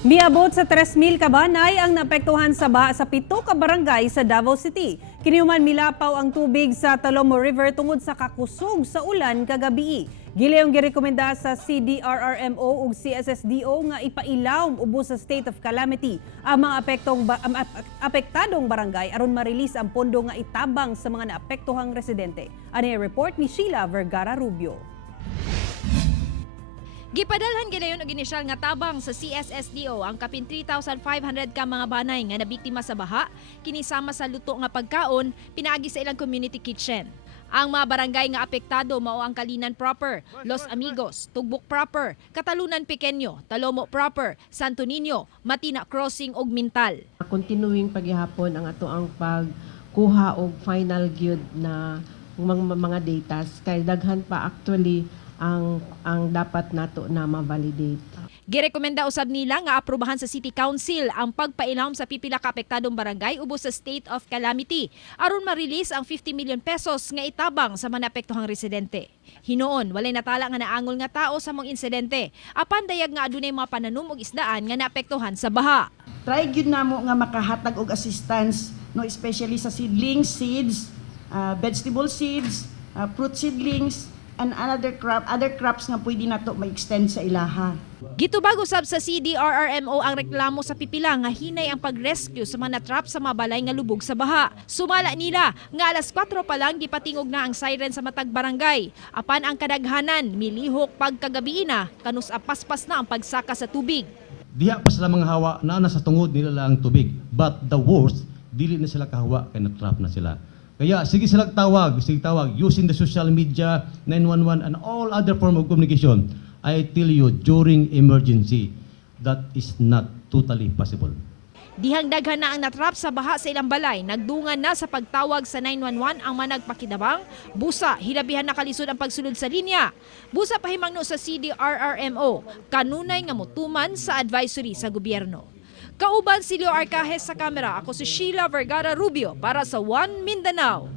Miabot sa 3,000 ka banay ang naapektuhan sa baha sa 7 ka barangay sa Davao City. Kinihuman milapaw ang tubig sa Talomo River tungod sa kakusog sa ulan kagabi. Gileyong girekomenda sa CDRRMO ug CSSDO nga ipailawom ubos sa state of calamity ang mga apektadong barangay aron ma-release ang pondo nga itabang sa mga naapektuhang residente. Ani report ni Sheila Vergara Rubio. Gipadalhan ginayon og inisyal nga tabang sa CSSDO ang kapin 3,500 ka mga banay nga nabiktima sa baha, kinisama sa luto nga pagkaon, pinaagi sa ilang community kitchen. Ang mga barangay nga apektado mao ang Kalinan Proper, Los Amigos, Tugbok Proper, Katalunan Pequeño, Talomo Proper, Santo Niño, Matina Crossing ug Mintal. Continuing paghihapon ang ato ang pagkuha og final gyud na mga data kay daghan pa actually ang dapat nato na ma-validate. Girekomenda usab nila nga aprobahan sa City Council ang pagpailawom sa pipila ka apektadong barangay ubos sa state of calamity aron ma-release ang 50 million pesos nga itabang sa mga naapektuhang residente. Hinoon, walay natala nga naangol nga tao sa mga insidente, apan dayag nga adunay mga pananom ug isdaan nga naapektuhan sa baha. Try gyud namo nga makahatag og assistance, no, especially sa seedlings, seeds, vegetable seeds, fruit seedlings, and other crops nga pwede nato ma-extend sa ilaha. Gitubag usab sa CDRRMO ang reklamo sa pipila nga hinay ang pag-rescue sa mga natrap sa mga balay nga lubog sa baha. Sumala nila nga alas 4 pa lang gipatingog na ang siren sa matag barangay. Apan ang kadaghanan milihok pagkagabi na kanus apaspas na ang pagsaka sa tubig. Diha pa sila mga hawa na sa tungod nila lang tubig. But the worst, dili na sila kahawa kay natrap na sila. Kaya sige tawag using the social media, 911 and all other form of communication. I tell you, during emergency, that is not totally possible. Dihang daghan na ang natrap sa baha sa ilang balay, nagdungan na sa pagtawag sa 911 ang managpakidabang, busa hilabihan na kalisod ang pagsulod sa linya. Busa pahimangno sa CDRRMO, kanunay nga motuman sa advisory sa gobyerno. Kauban si Leo Arcajes sa kamera, ako si Sheila Vergara Rubio para sa One Mindanao.